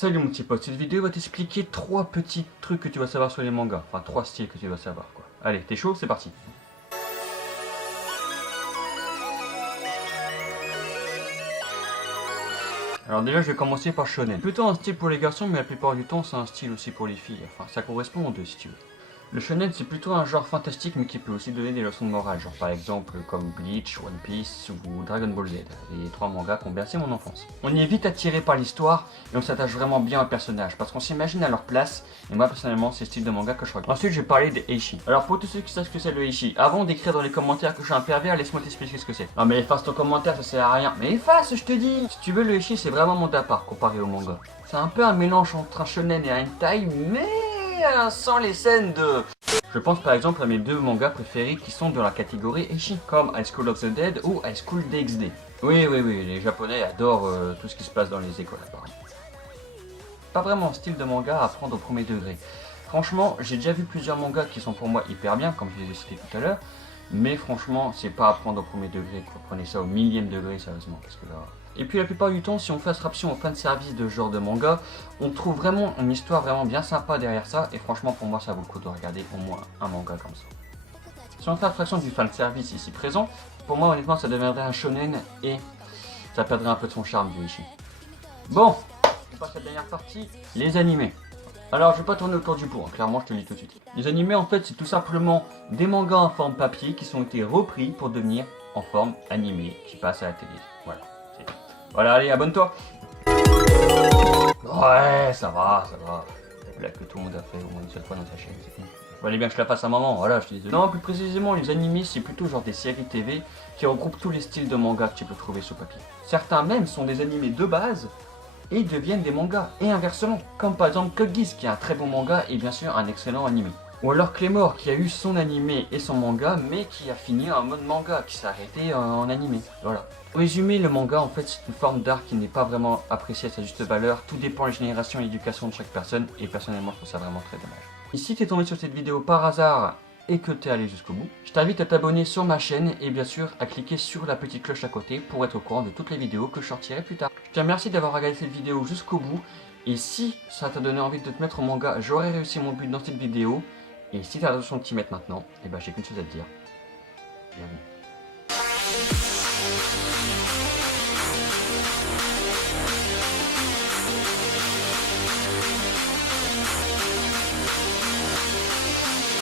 Salut mon petit pote, cette vidéo va t'expliquer 3 petits trucs que tu vas savoir sur les mangas. Enfin 3 styles que tu vas savoir quoi. Allez, t'es chaud? C'est parti. Alors déjà je vais commencer par shonen. Plutôt un style pour les garçons mais la plupart du temps c'est un style aussi pour les filles. Enfin ça correspond aux deux si tu veux. Le shonen c'est plutôt un genre fantastique mais qui peut aussi donner des leçons de morale. Genre par exemple comme Bleach, One Piece ou Dragon Ball Z. Les 3 mangas qui ont bercé mon enfance. On y est vite attiré par l'histoire et on s'attache vraiment bien aux personnages parce qu'on s'imagine à leur place. Et moi personnellement c'est le style de manga que je regarde. Ensuite je vais parler des Eishi. Alors pour tous ceux qui savent ce que c'est le Eishi, avant d'écrire dans les commentaires que je suis un pervers, laisse-moi t'expliquer ce que c'est. Non mais efface ton commentaire, ça sert à rien. Mais efface je te dis. Si tu veux le Eishi c'est vraiment monde à part comparé au manga. C'est un peu un mélange entre un shonen et un hentai mais sans les scènes de... Je pense par exemple à mes 2 mangas préférés qui sont dans la catégorie Eishi, comme High School of the Dead ou High School DxD. Oui, les japonais adorent tout ce qui se passe dans les écoles apparemment. Pas vraiment un style de manga à prendre au premier degré. Franchement, j'ai déjà vu plusieurs mangas qui sont pour moi hyper bien, comme je les ai cités tout à l'heure, mais franchement, c'est pas à prendre au premier degré, quoi. Prenez ça au millième degré, sérieusement, parce que là... Et puis la plupart du temps, si on fait attraction au fanservice de ce genre de manga, on trouve vraiment une histoire vraiment bien sympa derrière ça, et franchement, pour moi, ça vaut le coup de regarder au moins un manga comme ça. Si on fait attraction du fanservice ici présent, pour moi, honnêtement, ça deviendrait un shonen, et ça perdrait un peu de son charme du Eishi. Bon, on passe à la dernière partie, les animés. Alors je vais pas tourner autour du pot, hein. Clairement je te le dis tout de suite. Les animés en fait c'est tout simplement des mangas en forme papier qui ont été repris pour devenir en forme animée qui passent à la télé. Voilà, c'est tout. Voilà, allez, abonne-toi. Ouais, ça va. La blague que tout le monde a fait au moins une seule fois dans sa chaîne, c'est fini. Fallait bien que je la fasse un moment, voilà, je te dis. Non, plus précisément, les animés c'est plutôt genre des séries TV qui regroupent tous les styles de manga que tu peux trouver sur papier. Certains même sont des animés de base et deviennent des mangas, et inversement, comme par exemple Code Geass qui est un très bon manga et bien sûr un excellent animé. Ou alors Claymore qui a eu son animé et son manga mais qui a fini en mode manga, qui s'est arrêté en animé, voilà. Pour résumer, le manga en fait c'est une forme d'art qui n'est pas vraiment appréciée à sa juste valeur, tout dépend de la génération et l'éducation de chaque personne et personnellement je trouve ça vraiment très dommage. Et si tu es tombé sur cette vidéo par hasard et que tu es allé jusqu'au bout, je t'invite à t'abonner sur ma chaîne et bien sûr à cliquer sur la petite cloche à côté pour être au courant de toutes les vidéos que je sortirai plus tard. Je te remercie d'avoir regardé cette vidéo jusqu'au bout et si ça t'a donné envie de te mettre au manga, j'aurai réussi mon but dans cette vidéo et si tu as l'intention de t'y mettre maintenant, et ben j'ai qu'une chose à te dire. Bienvenue.